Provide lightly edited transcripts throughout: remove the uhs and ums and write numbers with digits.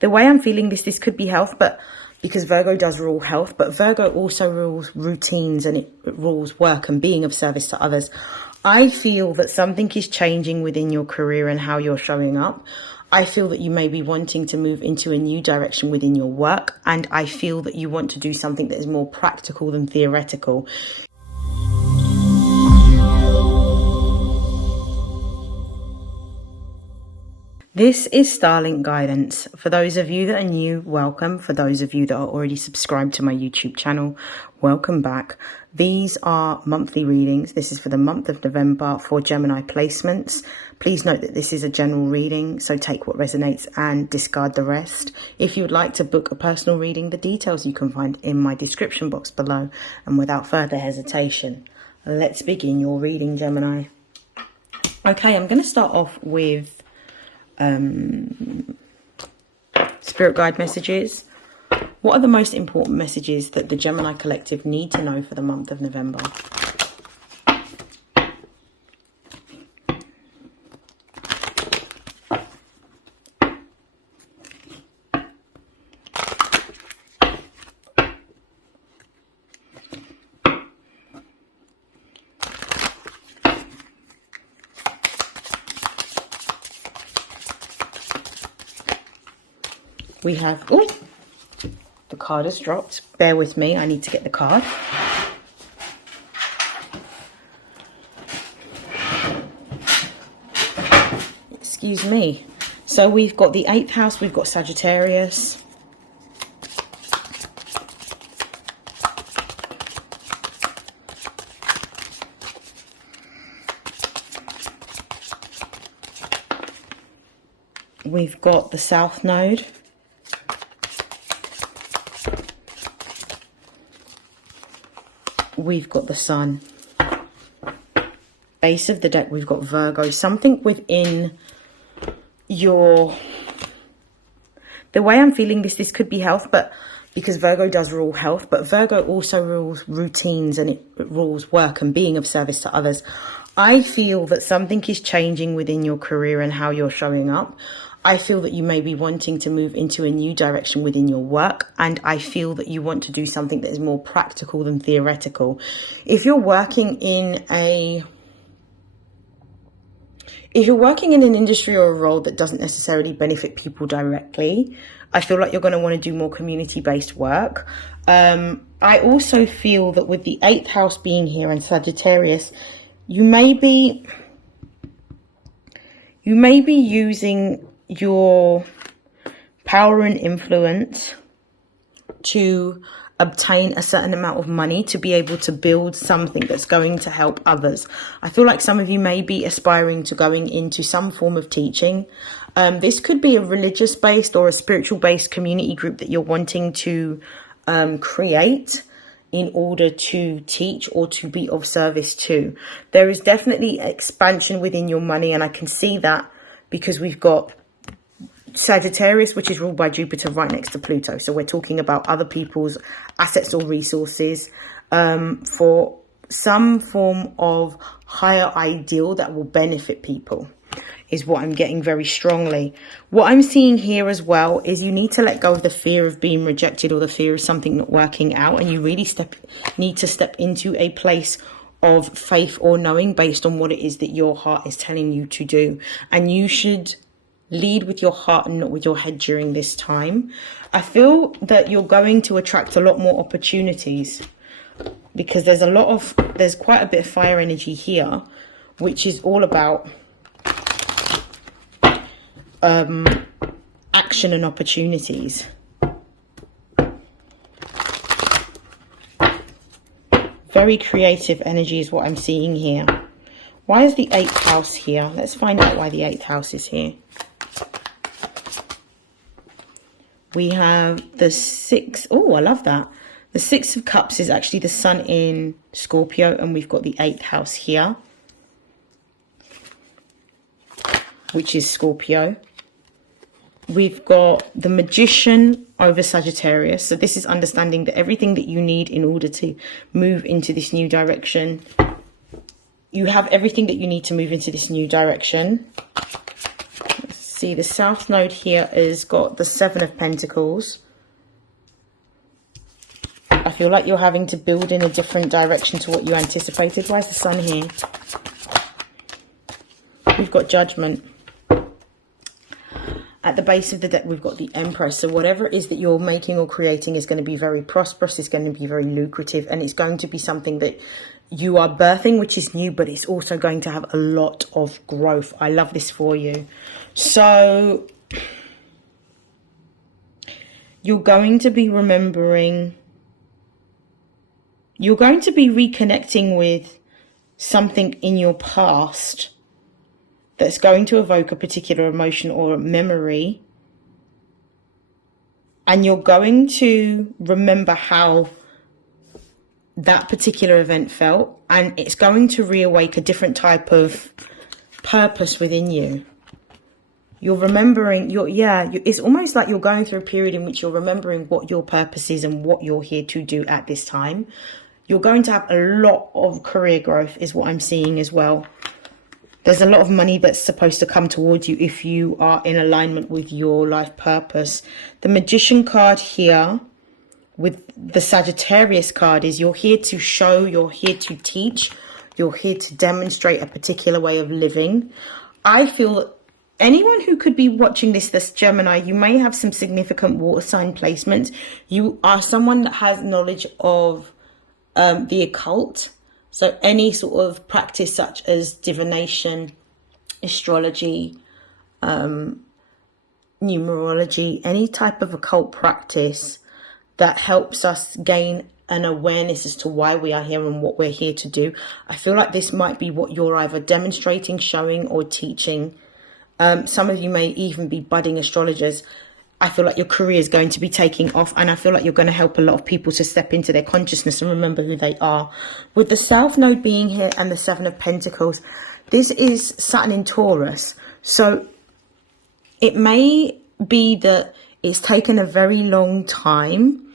The way I'm feeling this could be health, but because Virgo does rule health, but Virgo also rules routines, and it rules work and being of service to others. I feel that something is changing within your career and how you're showing up. I feel that you may be wanting to move into a new direction within your work, and I feel that you want to do something that is more practical than theoretical. This is StarLink guidance. For those of you that are new, welcome. For those of you that are already subscribed to my YouTube channel, welcome back. These are monthly readings. This is for the month of November for Gemini placements. Please note that this is a general reading, so take what resonates and discard the rest. If you would like to book a personal reading, the details you can find in my description box below. And without further hesitation, let's begin your reading, Gemini. Okay, I'm going to start off with spirit guide messages. What are the most important messages that the Gemini collective need to know for the month of November? We have, oh, the card has dropped. Bear with me, I need to get the card. Excuse me. So we've got the 8th house, we've got Sagittarius. We've got the South Node. We've got the Sun. Base of the deck, we've got Virgo. Something within your... The way I'm feeling this could be health, but because Virgo does rule health, but Virgo also rules routines, and it rules work and being of service to others. I feel that something is changing within your career and how you're showing up. I feel that you may be wanting to move into a new direction within your work, and I feel that you want to do something that is more practical than theoretical. If you're working in an industry or a role that doesn't necessarily benefit people directly, I feel like you're going to want to do more community-based work. I also feel that with the 8th house being here and Sagittarius, you may be using your power and influence to obtain a certain amount of money to be able to build something that's going to help others. I feel like some of you may be aspiring to going into some form of teaching. This could be a religious-based or a spiritual-based community group that you're wanting to create in order to teach or to be of service to. There is definitely expansion within your money, and I can see that because we've got Sagittarius, which is ruled by Jupiter, right next to Pluto. So we're talking about other people's assets or resources for some form of higher ideal that will benefit people, is what I'm getting very strongly. What I'm seeing here as well is you need to let go of the fear of being rejected or the fear of something not working out, and you really need to step into a place of faith or knowing based on what it is that your heart is telling you to do. And you should lead with your heart and not with your head during this time. I feel that you're going to attract a lot more opportunities because there's quite a bit of fire energy here, which is all about action and opportunities. Very creative energy is what I'm seeing here. Why is the 8th house here? Let's find out why the 8th house is here. We have the 6. Oh, I love that. The 6 of Cups is actually the Sun in Scorpio, and we've got the 8th house here, which is Scorpio. We've got the Magician over Sagittarius. So this is understanding that everything that you need in order to move into this new direction, you have everything that you need to move into this new direction. Let's see the South Node here is got the Seven of Pentacles. I feel like you're having to build in a different direction to what you anticipated. Why is the Sun here? We've got Judgment. At the base of the deck, we've got the Empress. So whatever it is that you're making or creating is going to be very prosperous. It's going to be very lucrative. And it's going to be something that you are birthing, which is new, but it's also going to have a lot of growth. I love this for you. So you're going to be remembering, you're going to be reconnecting with something in your past that's going to evoke a particular emotion or a memory. And you're going to remember how that particular event felt. And it's going to reawake a different type of purpose within you. You're remembering, it's almost like you're going through a period in which you're remembering what your purpose is and what you're here to do at this time. You're going to have a lot of career growth is what I'm seeing as well. There's a lot of money that's supposed to come towards you if you are in alignment with your life purpose. The Magician card here with the Sagittarius card is you're here to show, you're here to teach, you're here to demonstrate a particular way of living. I feel that anyone who could be watching this Gemini, you may have some significant water sign placements. You are someone that has knowledge of the occult. So any sort of practice such as divination, astrology, numerology, any type of occult practice that helps us gain an awareness as to why we are here and what we're here to do. I feel like this might be what you're either demonstrating, showing, or teaching. Some of you may even be budding astrologers. I feel like your career is going to be taking off, and I feel like you're going to help a lot of people to step into their consciousness and remember who they are. With the South Node being here and the Seven of Pentacles, this is Saturn in Taurus. So it may be that it's taken a very long time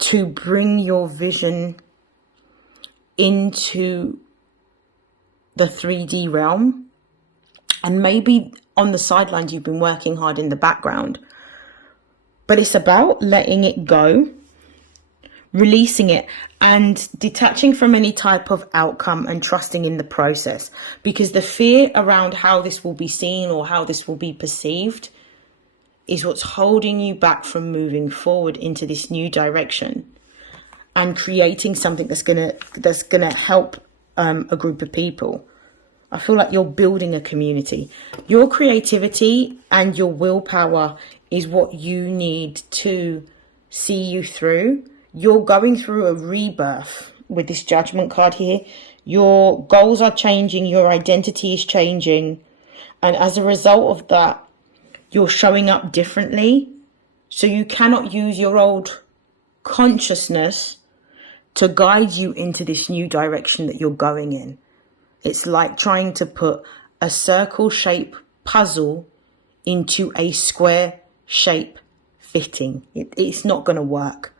to bring your vision into the 3D realm. And maybe on the sidelines, you've been working hard in the background. But it's about letting it go, releasing it, and detaching from any type of outcome and trusting in the process. Because the fear around how this will be seen or how this will be perceived is what's holding you back from moving forward into this new direction and creating something that's gonna help a group of people. I feel like you're building a community. Your creativity and your willpower is what you need to see you through. You're going through a rebirth with this Judgment card here. Your goals are changing. Your identity is changing. And as a result of that, you're showing up differently. So you cannot use your old consciousness to guide you into this new direction that you're going in. It's like trying to put a circle shape puzzle into a square shape fitting. It's not going to work.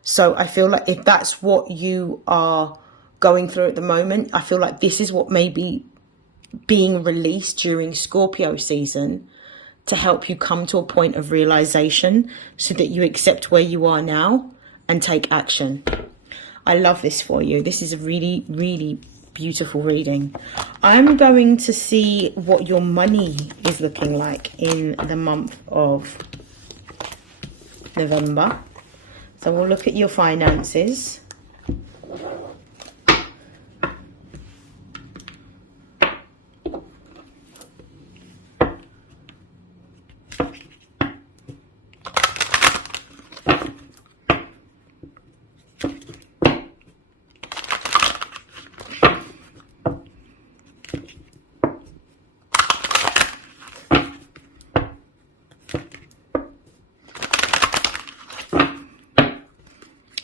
So I feel like if that's what you are going through at the moment, I feel like this is what may be being released during Scorpio season to help you come to a point of realization so that you accept where you are now and take action. I love this for you. This is a really, really beautiful reading. I'm going to see what your money is looking like in the month of November. So we'll look at your finances.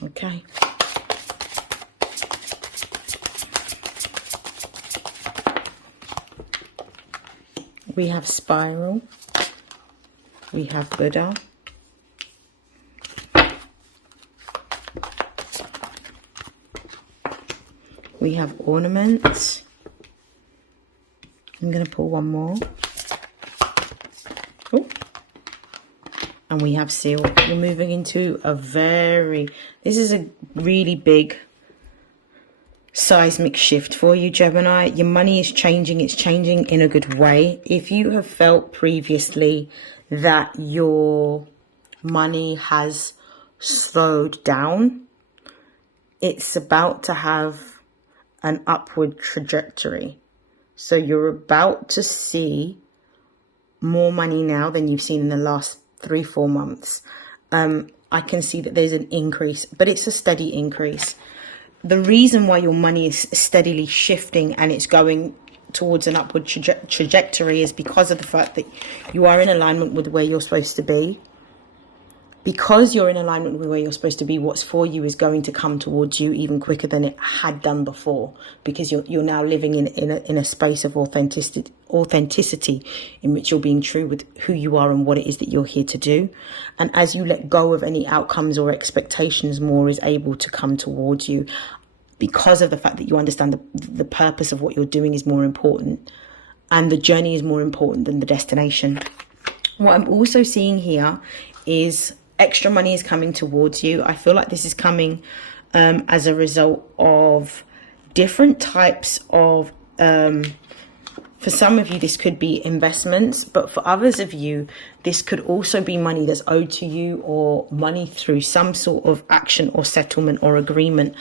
Okay. We have Spiral. We have Buddha. We have Ornaments. I'm going to pull one more. Oh, And we have seal. You're moving into this is a really big seismic shift for you, Gemini. Your money is changing. It's changing in a good way. If you have felt previously that your money has slowed down, it's about to have an upward trajectory. So you're about to see more money now than you've seen in the last 3-4 months. I can see that there's an increase, but it's a steady increase. The reason why your money is steadily shifting and it's going towards an upward trajectory is because of the fact that you are in alignment with where you're supposed to be. Because you're in alignment with where you're supposed to be, what's for you is going to come towards you even quicker than it had done before, because you're now living in a space of authenticity in which you're being true with who you are and what it is that you're here to do. And as you let go of any outcomes or expectations, more is able to come towards you because of the fact that you understand the purpose of what you're doing is more important, and the journey is more important than the destination. What I'm also seeing here is extra money is coming towards you. I feel like this is coming as a result of different types of, for some of you, this could be investments, but for others of you, this could also be money that's owed to you or money through some sort of action or settlement or agreement.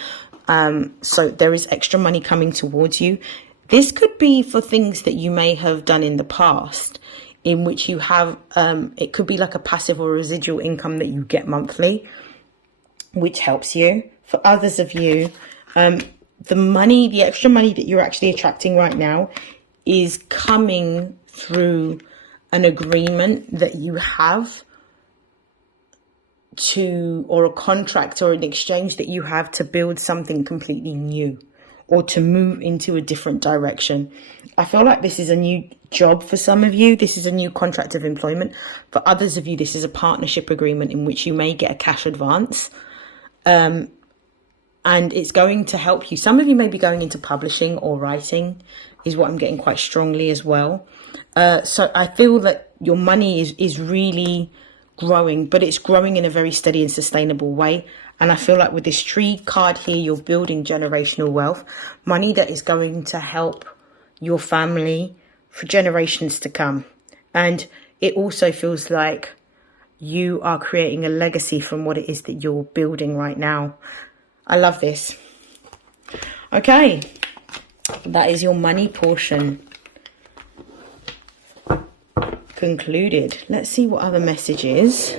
So there is extra money coming towards you. This could be for things that you may have done in the past, in which you have, it could be like a passive or residual income that you get monthly, which helps you. For others of you, the extra money that you're actually attracting right now is coming through an agreement that you have or a contract or an exchange that you have to build something completely new or to move into a different direction. I feel like this is a new job for some of you. This is a new contract of employment. For others of you, this is a partnership agreement in which you may get a cash advance. And it's going to help you. Some of you may be going into publishing or writing, is what I'm getting quite strongly as well. So I feel that your money is really growing, but it's growing in a very steady and sustainable way. And I feel like with this tree card here, you're building generational wealth, money that is going to help your family for generations to come. And it also feels like you are creating a legacy from what it is that you're building right now. I love this. Okay, that is your money portion concluded. Let's see what other messages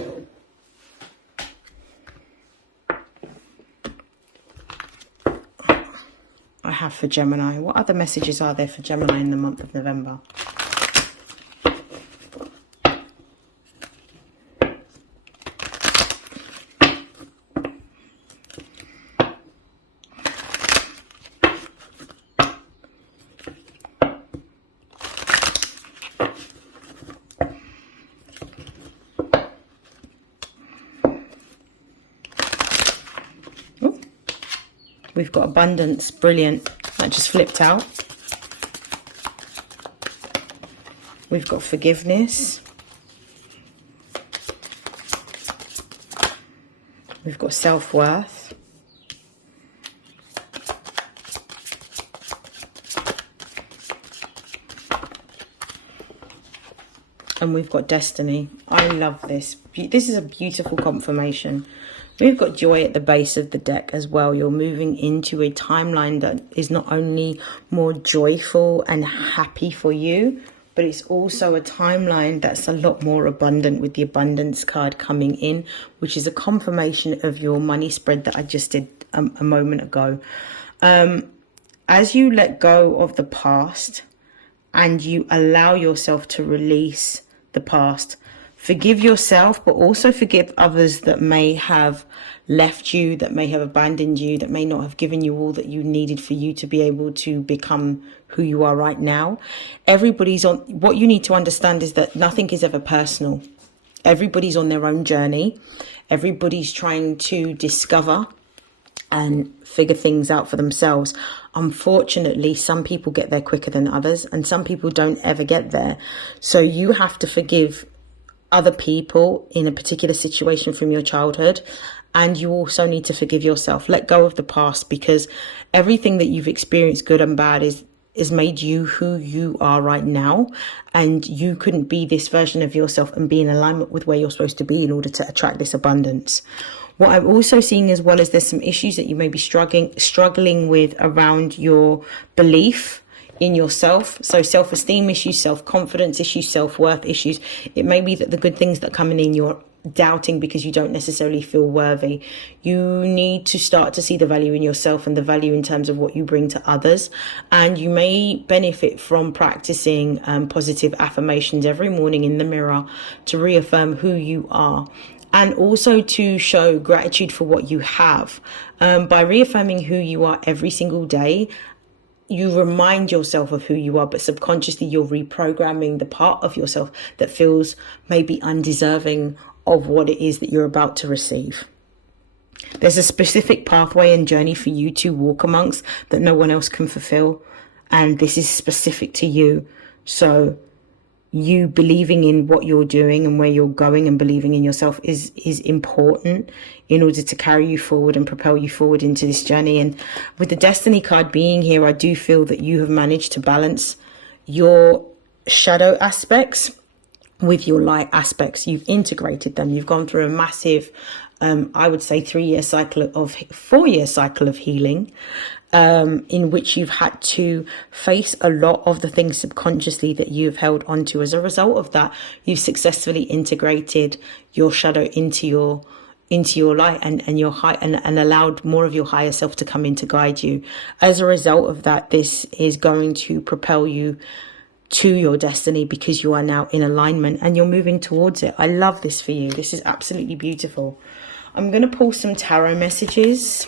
I have for Gemini. What other messages are there for Gemini in the month of November? We've got abundance. Brilliant. That just flipped out. We've got forgiveness. We've got self-worth. And we've got destiny. I love this. This is a beautiful confirmation. We've got joy at the base of the deck as well. You're moving into a timeline that is not only more joyful and happy for you, but it's also a timeline that's a lot more abundant, with the abundance card coming in, which is a confirmation of your money spread that I just did a moment ago. As you let go of the past and you allow yourself to release the past, forgive yourself, but also forgive others that may have left you, that may have abandoned you, that may not have given you all that you needed for you to be able to become who you are right now. Everybody's on, what you need to understand is that nothing is ever personal. Everybody's on their own journey. Everybody's trying to discover and figure things out for themselves. Unfortunately, some people get there quicker than others, and some people don't ever get there. So you have to forgive other people in a particular situation from your childhood. And you also need to forgive yourself. Let go of the past, because everything that you've experienced, good and bad, is made you who you are right now. And you couldn't be this version of yourself and be in alignment with where you're supposed to be in order to attract this abundance. What I'm also seeing as well is there's some issues that you may be struggling with around your belief in yourself. So self-esteem issues, self-confidence issues, self-worth issues. It may be that the good things that come in you're doubting because you don't necessarily feel worthy. You need to start to see the value in yourself and the value in terms of what you bring to others. And you may benefit from practicing positive affirmations every morning in the mirror to reaffirm who you are. And also to show gratitude for what you have. By reaffirming who you are every single day, you remind yourself of who you are, but subconsciously you're reprogramming the part of yourself that feels maybe undeserving of what it is that you're about to receive. There's a specific pathway and journey for you to walk amongst that no one else can fulfill. And this is specific to you. So you believing in what you're doing and where you're going and believing in yourself is important in order to carry you forward and propel you forward into this journey. And with the Destiny card being here, I do feel that you have managed to balance your shadow aspects with your light aspects. You've integrated them. You've gone through a massive, I would say 4-year cycle of healing, in which you've had to face a lot of the things subconsciously that you've held onto. As a result of that, you've successfully integrated your shadow into your light and your high and allowed more of your higher self to come in to guide you. As a result of that, this is going to propel you to your destiny, because you are now in alignment and you're moving towards it. I love this for you. This is absolutely beautiful. I'm going to pull some tarot messages.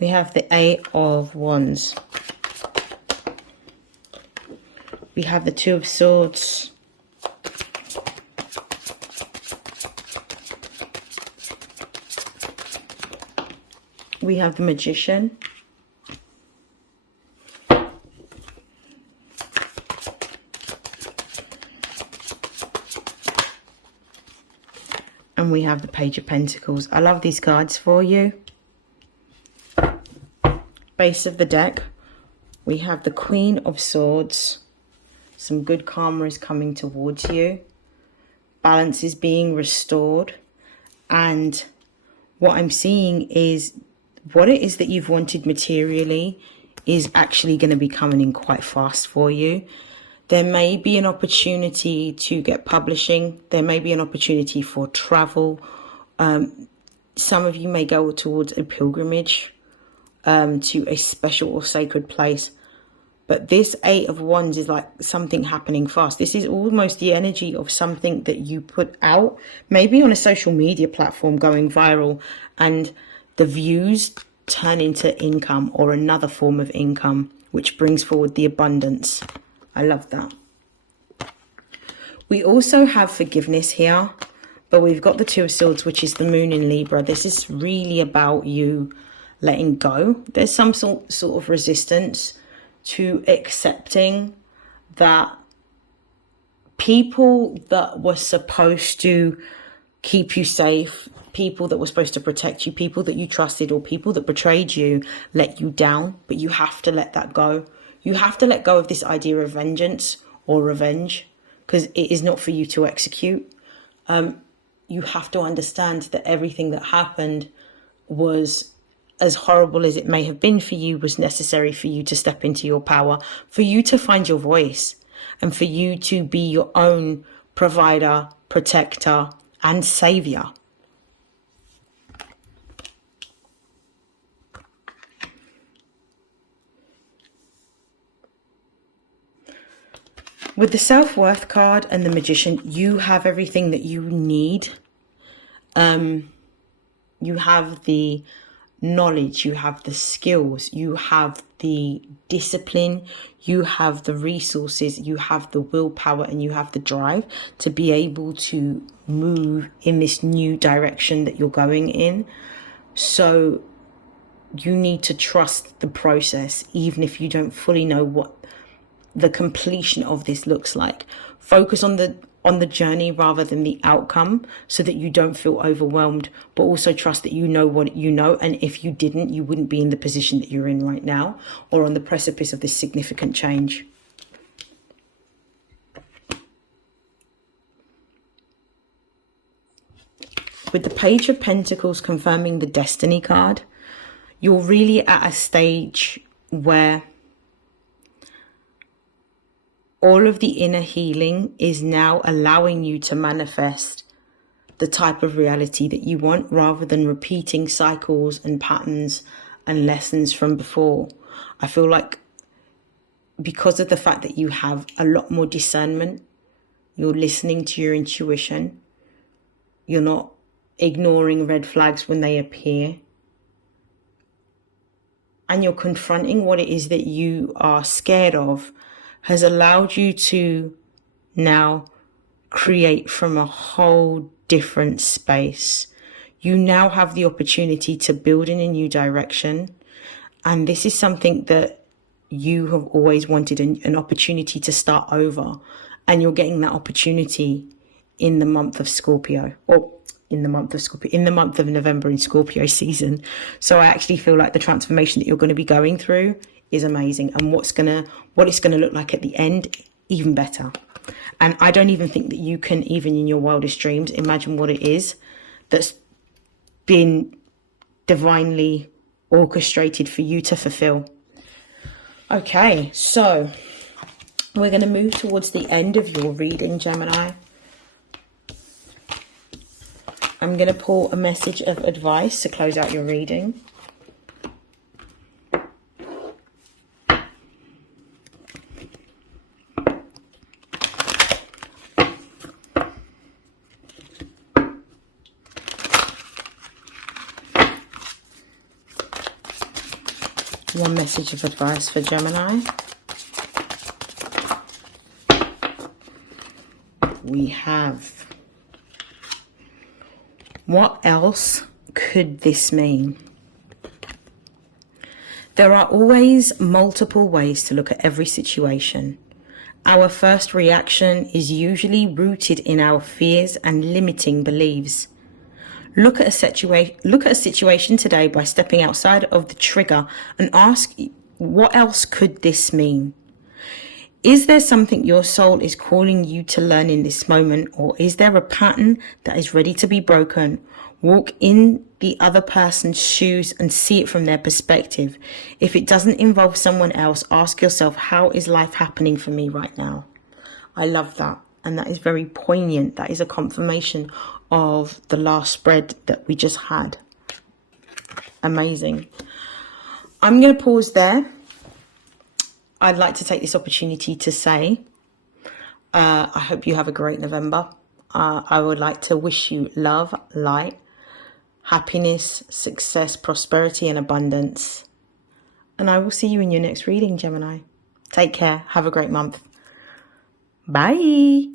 We have the 8 of Wands. We have the 2 of Swords. We have the Magician. And we have the Page of Pentacles. I love these cards for you. Base of the deck, we have the Queen of Swords. Some good karma is coming towards you. Balance is being restored. And what I'm seeing is what it is that you've wanted materially is actually going to be coming in quite fast for you. There may be an opportunity to get publishing. There may be an opportunity for travel. Some of you may go towards a pilgrimage to a special or sacred place. But this 8 of Wands is like something happening fast. This is almost the energy of something that you put out, maybe on a social media platform, going viral, and the views turn into income or another form of income, which brings forward the abundance. I love that. We also have forgiveness here, but we've got the 2 of Swords, which is the Moon in Libra. This is really about you letting go. There's some sort of resistance to accepting that people that were supposed to keep you safe, people that were supposed to protect you, people that you trusted, or people that betrayed you, let you down. But you have to let that go. You have to let go of this idea of vengeance or revenge, because it is not for you to execute. You have to understand that everything that happened was, as horrible as it may have been for you, was necessary for you to step into your power, for you to find your voice, and for you to be your own provider, protector, and savior. With the Self-Worth card and the Magician, you have everything that you need You have the knowledge, you have the skills, you have the discipline, you have the resources, you have the willpower, and you have the drive to be able to move in this new direction that you're going in. So you need to trust the process, even if you don't fully know what the completion of this looks like. Focus on the journey rather than the outcome, so that you don't feel overwhelmed, but also trust that you know what you know. And if you didn't, you wouldn't be in the position that you're in right now, or on the precipice of this significant change. With the Page of Pentacles confirming the Destiny card, you're really at a stage where all of the inner healing is now allowing you to manifest the type of reality that you want, rather than repeating cycles and patterns and lessons from before. I feel like because of the fact that you have a lot more discernment, you're listening to your intuition, you're not ignoring red flags when they appear, and you're confronting what it is that you are scared of, has allowed you to now create from a whole different space. You now have the opportunity to build in a new direction. And this is something that you have always wanted, an opportunity to start over. And you're getting that opportunity in the month of Scorpio, or in the month of November in Scorpio season. So I actually feel like the transformation that you're going to be going through is amazing, and what it's going to look like at the end, even better. And I don't even think that you can, even in your wildest dreams, imagine what it is that's been divinely orchestrated for you to fulfill. Okay, so we're going to move towards the end of your reading, Gemini. I'm going to pull a message of advice to close out your reading. One message of advice for Gemini. We have, what else could this mean? There are always multiple ways to look at every situation. Our first reaction is usually rooted in our fears and limiting beliefs. Look at a situation today by stepping outside of the trigger and ask, what else could this mean? Is there something your soul is calling you to learn in this moment, or is there a pattern that is ready to be broken? Walk in the other person's shoes and see it from their perspective. If it doesn't involve someone else, ask yourself, how is life happening for me right now? I love that. And that is very poignant. That is a confirmation of the last spread that we just had. Amazing. I'm going to pause there. I'd like to take this opportunity to say, I hope you have a great November. I would like to wish you love, light, happiness, success, prosperity, and abundance. And I will see you in your next reading, Gemini. Take care. Have a great month. Bye.